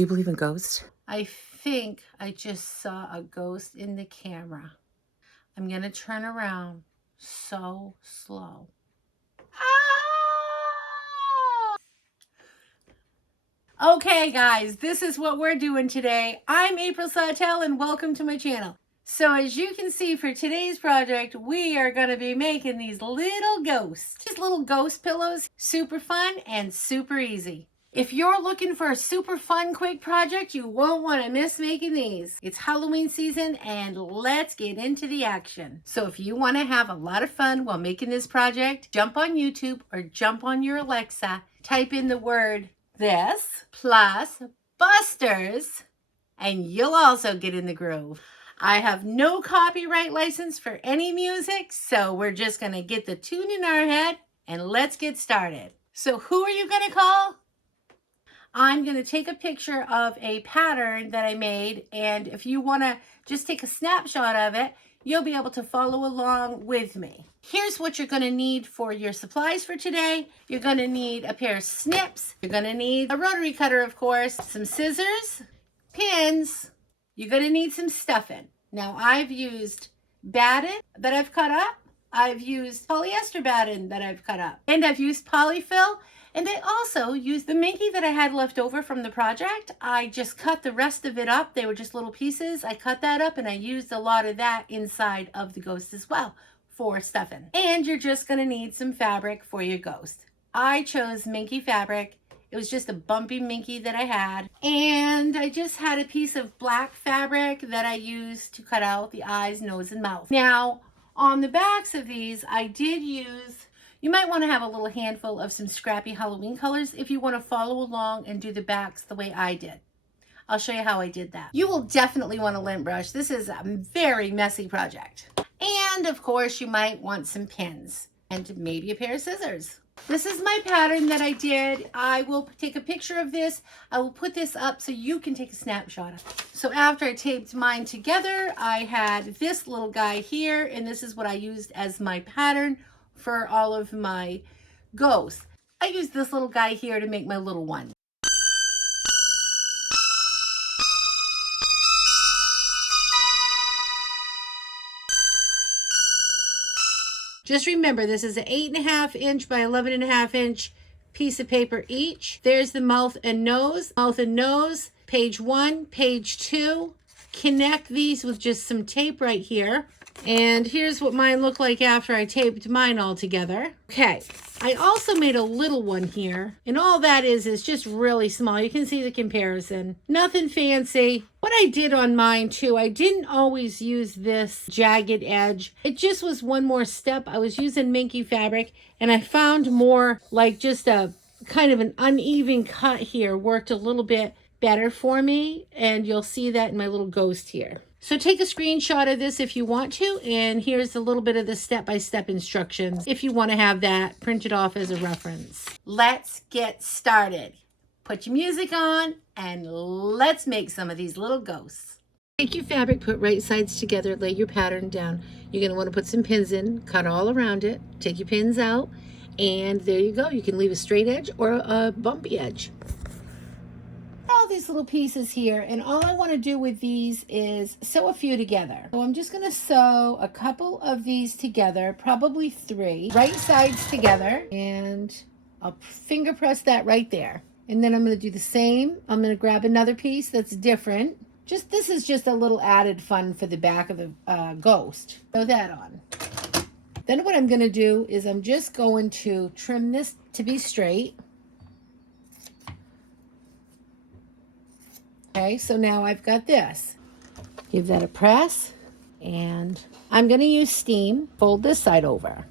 Do you believe in ghosts? I think I just saw a ghost in the camera. I'm going to turn around so slow. Ah! Okay, guys, this is what we're doing today. I'm April Sawtelle and welcome to my channel. So as you can see, for today's project, we are going to be making these little ghosts. These little ghost pillows, super fun and super easy. If you're looking for a super fun, quick project, you won't want to miss making these. It's Halloween season and let's get into the action. So if you want to have a lot of fun while making this project, jump on YouTube or jump on your Alexa, type in the word "this" plus Busters, and you'll also get in the groove. I have no copyright license for any music, so we're just going to get the tune in our head and let's get started. So who are you going to call? I'm going to take a picture of a pattern that I made, and if you want to just take a snapshot of it, you'll be able to follow along with me. Here's what you're going to need for your supplies for today. You're going to need a pair of snips. You're going to need a rotary cutter, of course, some scissors, pins. You're going to need some stuffing. Now, I've used batting that I've cut up. I've used polyester batting that I've cut up. And I've used polyfill. And I also used the Minky that I had left over from the project. I just cut the rest of it up. They were just little pieces. I cut that up and I used a lot of that inside of the ghost as well for stuffing. And you're just going to need some fabric for your ghost. I chose Minky fabric. It was just a bumpy Minky that I had. And I just had a piece of black fabric that I used to cut out the eyes, nose, and mouth. Now, on the backs of these, I did use... You might want to have a little handful of some scrappy Halloween colors if you want to follow along and do the backs the way I did. I'll show you how I did that. You will definitely want a lint brush. This is a very messy project. And of course, you might want some pins and maybe a pair of scissors. This is my pattern that I did. I will take a picture of this. I will put this up so you can take a snapshot of it. So after I taped mine together, I had this little guy here, and this is what I used as my pattern for all of my ghosts. I used this little guy here to make my little one. Just remember, this is an 8.5 inch by 11.5 inch piece of paper each. There's the mouth and nose, page 1, page 2. Connect these with just some tape right here. And here's what mine looked like after I taped mine all together. Okay, I also made a little one here. And all that is just really small. You can see the comparison. Nothing fancy. What I did on mine too, I didn't always use this jagged edge. It just was one more step. I was using Minky fabric and I found more like just a kind of an uneven cut here worked a little bit better for me. And you'll see that in my little ghost here. So take a screenshot of this if you want to, and here's a little bit of the step-by-step instructions if you want to have that printed off as a reference. Let's get started. Put your music on, and let's make some of these little ghosts. Take your fabric, put right sides together, lay your pattern down. You're going to want to put some pins in, cut all around it, take your pins out, and there you go. You can leave a straight edge or a bumpy edge. All these little pieces here, and all I want to do with these is sew a few together. So I'm just going to sew a couple of these together, probably 3 right sides together, and I'll finger press that right there. And then I'm going to do the same. I'm going to grab another piece that's different. This is just a little added fun for the back of the ghost. Sew that on. Then what I'm going to do is I'm just going to trim this to be straight. Okay, so now I've got this. Give that a press, and I'm going to use steam. Fold this side over,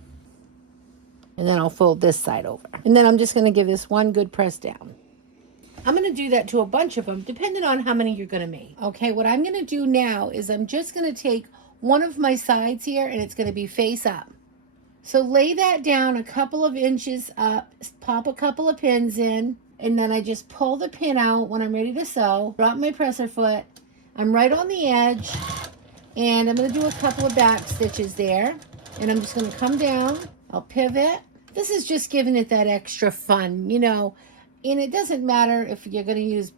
and then I'll fold this side over. And then I'm just going to give this one good press down. I'm going to do that to a bunch of them, depending on how many you're going to make. Okay, what I'm going to do now is I'm just going to take one of my sides here, and it's going to be face up. So lay that down a couple of inches up, pop a couple of pins in, and then I just pull the pin out when I'm ready to sew, drop my presser foot. I'm right on the edge, and I'm going to do a couple of back stitches there, and I'm just going to come down. I'll pivot. This is just giving it that extra fun, you know, and it doesn't matter if you're going to use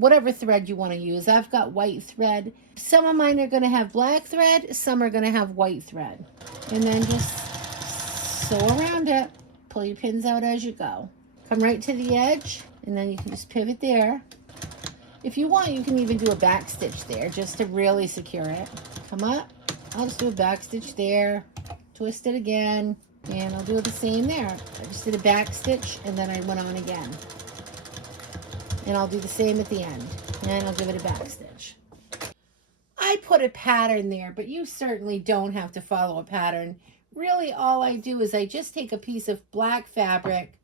whatever thread you want to use. I've got white thread. Some of mine are going to have black thread, some are going to have white thread. And then just sew around it. Pull your pins out as you go. Come right to the edge, and then you can just pivot there. If you want, you can even do a back stitch there just to really secure it. Come up, I'll just do a back stitch there, twist it again, and I'll do the same there. I just did a back stitch and then I went on again. And I'll do the same at the end, and I'll give it a back stitch. I put a pattern there, but you certainly don't have to follow a pattern. Really, all I do is I just take a piece of black fabric,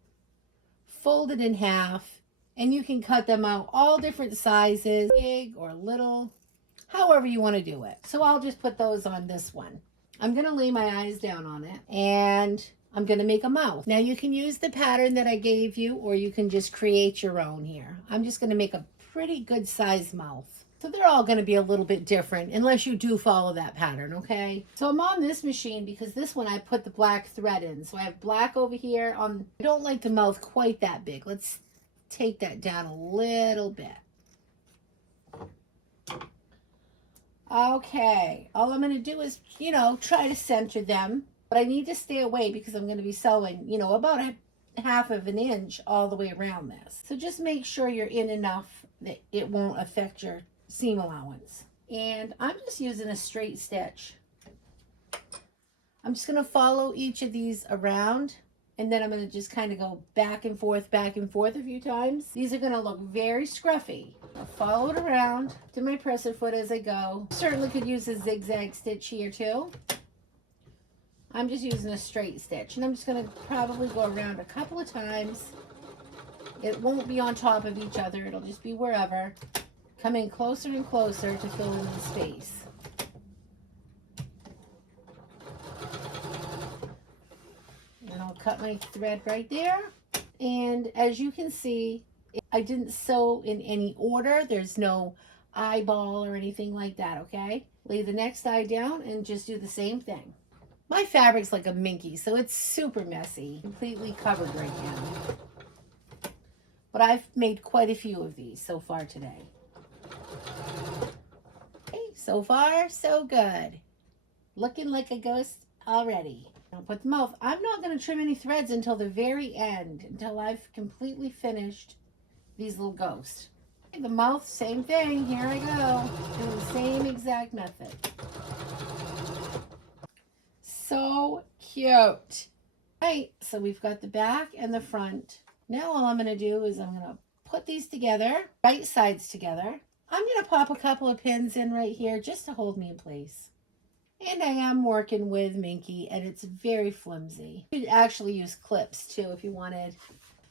fold it in half, and you can cut them out all different sizes, big or little, however you want to do it. So I'll just put those on this one. I'm going to lay my eyes down on it, and I'm going to make a mouth. Now you can use the pattern that I gave you, or you can just create your own here. I'm just going to make a pretty good size mouth. So they're all going to be a little bit different unless you do follow that pattern, okay? So I'm on this machine because this one I put the black thread in. So I have black over here. I don't like the mouth quite that big. Let's take that down a little bit. Okay, all I'm going to do is, try to center them. But I need to stay away because I'm going to be sewing, about a half of an inch all the way around this. So just make sure you're in enough that it won't affect your seam allowance. And I'm just using a straight stitch. I'm just going to follow each of these around, and then I'm going to just kind of go back and forth a few times. These are going to look very scruffy. I'll follow it around to my presser foot as I go. Certainly could use a zigzag stitch here too. I'm just using a straight stitch, and I'm just going to probably go around a couple of times. It won't be on top of each other. It'll just be wherever. Come in closer and closer to fill in the space. And I'll cut my thread right there. And as you can see, I didn't sew in any order. There's no eyeball or anything like that, okay? Lay the next eye down and just do the same thing. My fabric's like a minky, so it's super messy, completely covered right now. But I've made quite a few of these so far today. Okay, so far, so good. Looking like a ghost already. I'll put the mouth. I'm not going to trim any threads until the very end, until I've completely finished these little ghosts. Okay, the mouth, same thing. Here I go. Doing the same exact method. So cute. Right, so we've got the back and the front. Now all I'm going to do is I'm going to put these together, right sides together. I'm going to pop a couple of pins in right here just to hold me in place. And I am working with Minky, and it's very flimsy. You could actually use clips too if you wanted.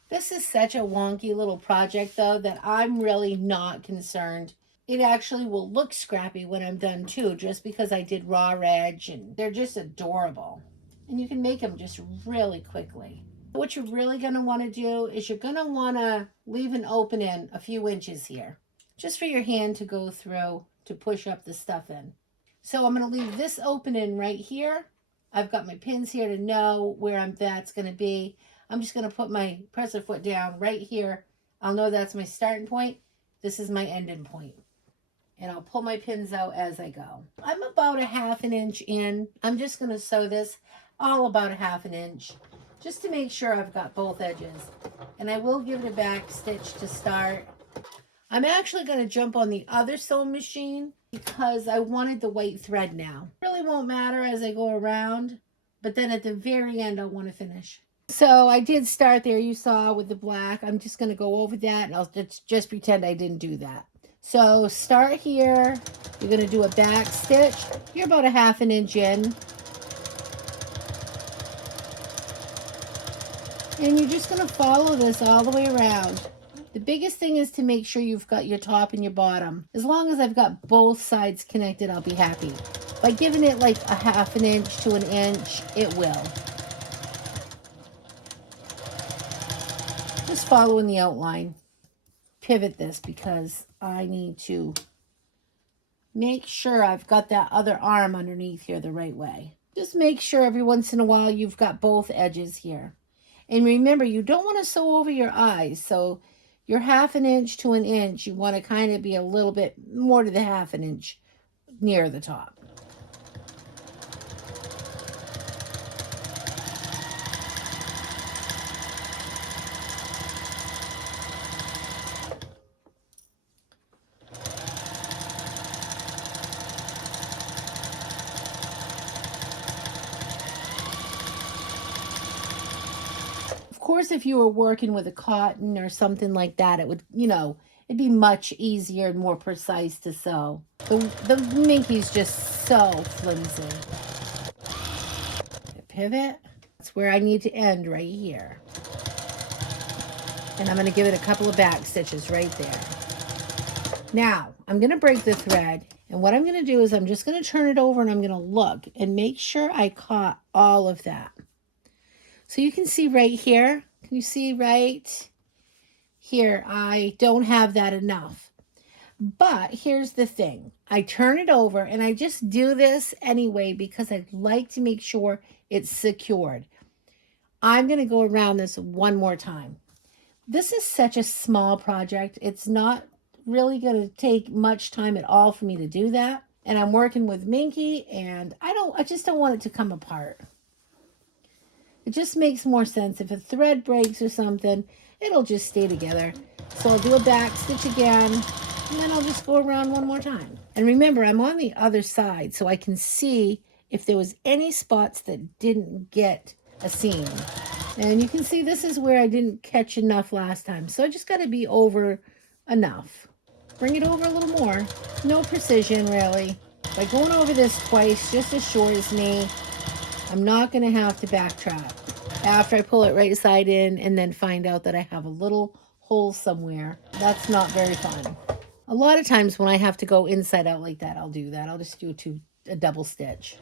This is such a wonky little project though that I'm really not concerned. It actually will look scrappy when I'm done too, just because I did raw edge, and they're just adorable. And you can make them just really quickly. What you're really going to want to do is you're going to want to leave an opening a few inches here, just for your hand to go through to push up the stuff in. So I'm going to leave this opening right here. I've got my pins here to know where that's going to be. I'm just going to put my presser foot down right here. I'll know that's my starting point. This is my ending point. And I'll pull my pins out as I go. I'm about a half an inch in. I'm just going to sew this all about a half an inch, just to make sure I've got both edges. And I will give it a back stitch to start. I'm actually going to jump on the other sewing machine because I wanted the white thread now. It really won't matter as I go around, but then at the very end I want to finish. So I did start there, you saw, with the black. I'm just going to go over that, and I'll just pretend I didn't do that. So start here. You're going to do a back stitch. You're about a half an inch in. And you're just going to follow this all the way around. The biggest thing is to make sure you've got your top and your bottom. As long as I've got both sides connected, I'll be happy. By giving it like a half an inch to an inch, it will. Just following the outline. Pivot this because I need to make sure I've got that other arm underneath here the right way. Just make sure every once in a while you've got both edges here. And remember, you don't want to sew over your eyes, so your 1/2 inch to 1 inch, you want to kind of be a little bit more to the 1/2 inch near the top. Of course, if you were working with a cotton or something like that, it would, it'd be much easier and more precise to sew. The Minky's just so flimsy. Pivot. That's where I need to end, right here. And I'm going to give it a couple of back stitches right there. Now, I'm going to break the thread. And what I'm going to do is I'm just going to turn it over and I'm going to look and make sure I caught all of that. So you can see right here. Can you see right here? I don't have that enough. But here's the thing. I turn it over and I just do this anyway because I'd like to make sure it's secured. I'm going to go around this one more time. This is such a small project. It's not really going to take much time at all for me to do that. And I'm working with Minky and I just don't want it to come apart. It just makes more sense. If a thread breaks or something, it'll just stay together. So I'll do a back stitch again, and then I'll just go around one more time. And remember, I'm on the other side, so I can see if there was any spots that didn't get a seam. And you can see this is where I didn't catch enough last time. So I just got to be over enough. Bring it over a little more. No precision, really. By going over this twice, just assures me I'm not going to have to backtrack after I pull it right side in and then find out that I have a little hole somewhere. That's not very fun. A lot of times when I have to go inside out like that, I'll do that. I'll just do a double stitch.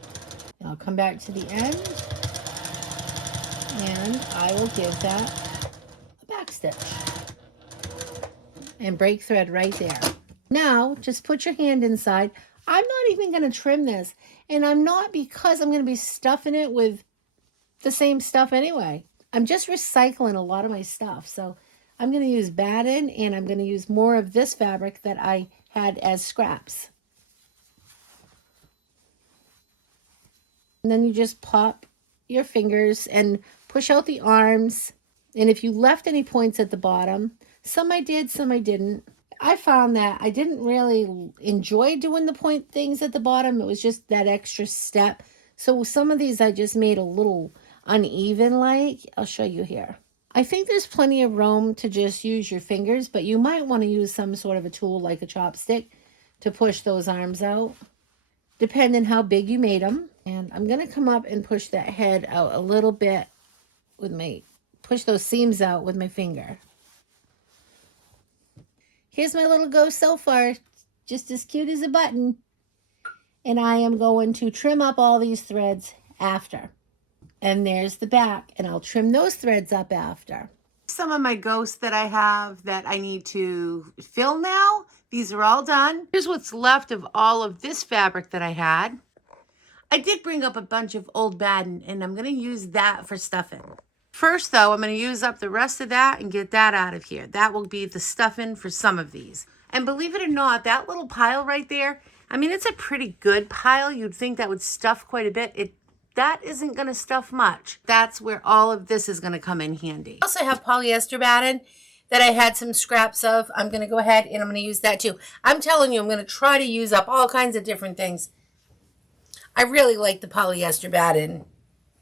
And I'll come back to the end and I will give that a back stitch and break thread right there. Now, just put your hand inside. I'm not even going to trim this. And I'm not, because I'm going to be stuffing it with the same stuff anyway. I'm just recycling a lot of my stuff. So I'm going to use batten and I'm going to use more of this fabric that I had as scraps. And then you just pop your fingers and push out the arms. And if you left any points at the bottom, some I did, some I didn't. I found that I didn't really enjoy doing the point things at the bottom. It was just that extra step. So some of these I just made a little uneven like. I'll show you here. I think there's plenty of room to just use your fingers, but you might want to use some sort of a tool like a chopstick to push those arms out, depending how big you made them. And I'm going to come up and push that head out a little bit with push those seams out with my finger. Here's my little ghost so far, just as cute as a button. And I am going to trim up all these threads after. And there's the back, and I'll trim those threads up after. Some of my ghosts that I have that I need to fill now, these are all done. Here's what's left of all of this fabric that I had. I did bring up a bunch of old batten, and I'm going to use that for stuffing. First, though, I'm going to use up the rest of that and get that out of here. That will be the stuffing for some of these. And believe it or not, that little pile right there, I mean, it's a pretty good pile. You'd think that would stuff quite a bit. That isn't going to stuff much. That's where all of this is going to come in handy. I also have polyester batten that I had some scraps of. I'm going to go ahead and I'm going to use that too. I'm telling you, I'm going to try to use up all kinds of different things. I really like the polyester batten.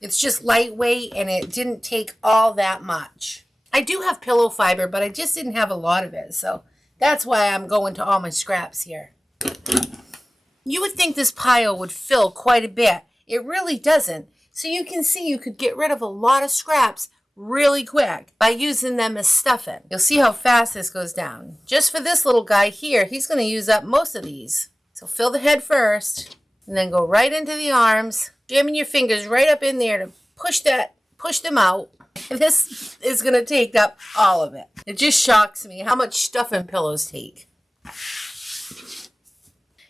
It's just lightweight and it didn't take all that much. I do have pillow fiber, but I just didn't have a lot of it. So that's why I'm going to all my scraps here. You would think this pile would fill quite a bit. It really doesn't. So you can see you could get rid of a lot of scraps really quick by using them as stuffing. You'll see how fast this goes down. Just for this little guy here, he's going to use up most of these. So fill the head first and then go right into the arms, jamming your fingers right up in there to push them out. And this is going to take up all of it. It just shocks me how much stuffing pillows take.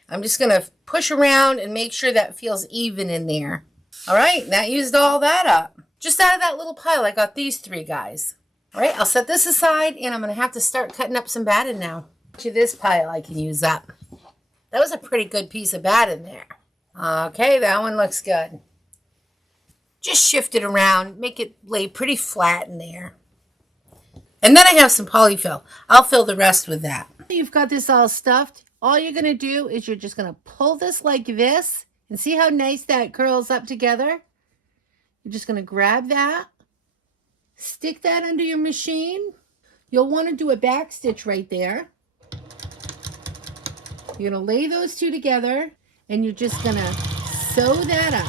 I'm just going to push around and make sure that feels even in there. All right, that used all that up. Just out of that little pile, I got these 3 guys. All right, I'll set this aside, and I'm going to have to start cutting up some batting now. To this pile I can use up. That was a pretty good piece of batting there. Okay, that one looks good. Just shift it around, make it lay pretty flat in there. And then I have some polyfill. I'll fill the rest with that. You've got this all stuffed. All you're going to do is you're just going to pull this like this. And see how nice that curls up together? You're just going to grab that. Stick that under your machine. You'll want to do a back stitch right there. You're going to lay those two together. And you're just going to sew that up.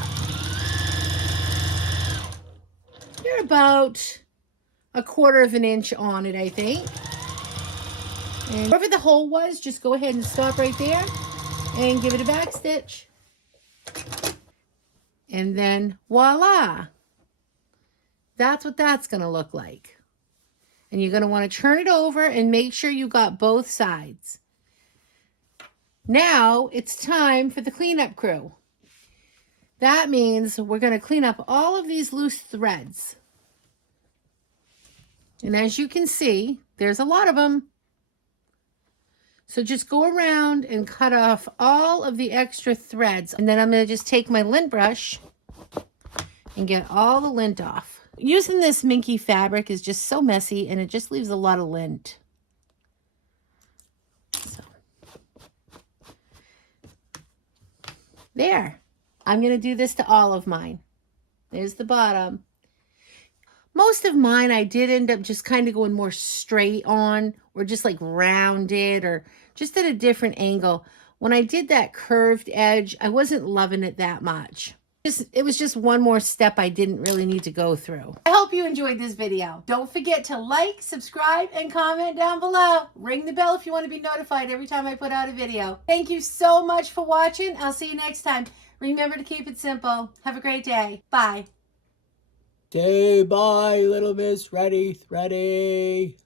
You're about 1/4 of an inch on it, I think. And wherever the hole was, just go ahead and stop right there and give it a back stitch. And then voila. That's what that's going to look like. And you're going to want to turn it over and make sure you got both sides. Now it's time for the cleanup crew. That means we're going to clean up all of these loose threads. And as you can see, there's a lot of them. So just go around and cut off all of the extra threads. And then I'm going to just take my lint brush and get all the lint off. Using this minky fabric is just so messy, and it just leaves a lot of lint. So there. I'm going to do this to all of mine. There's the bottom. Most of mine I did end up just kind of going more straight on, or just like rounded, or just at a different angle. When I did that curved edge, I wasn't loving it that much. It was just one more step I didn't really need to go through. I hope you enjoyed this video. Don't forget to like, subscribe, and comment down below. Ring the bell if you want to be notified every time I put out a video. Thank you so much for watching. I'll see you next time. Remember to keep it simple. Have a great day. Bye. Say bye, little Miss Reddy, Thready.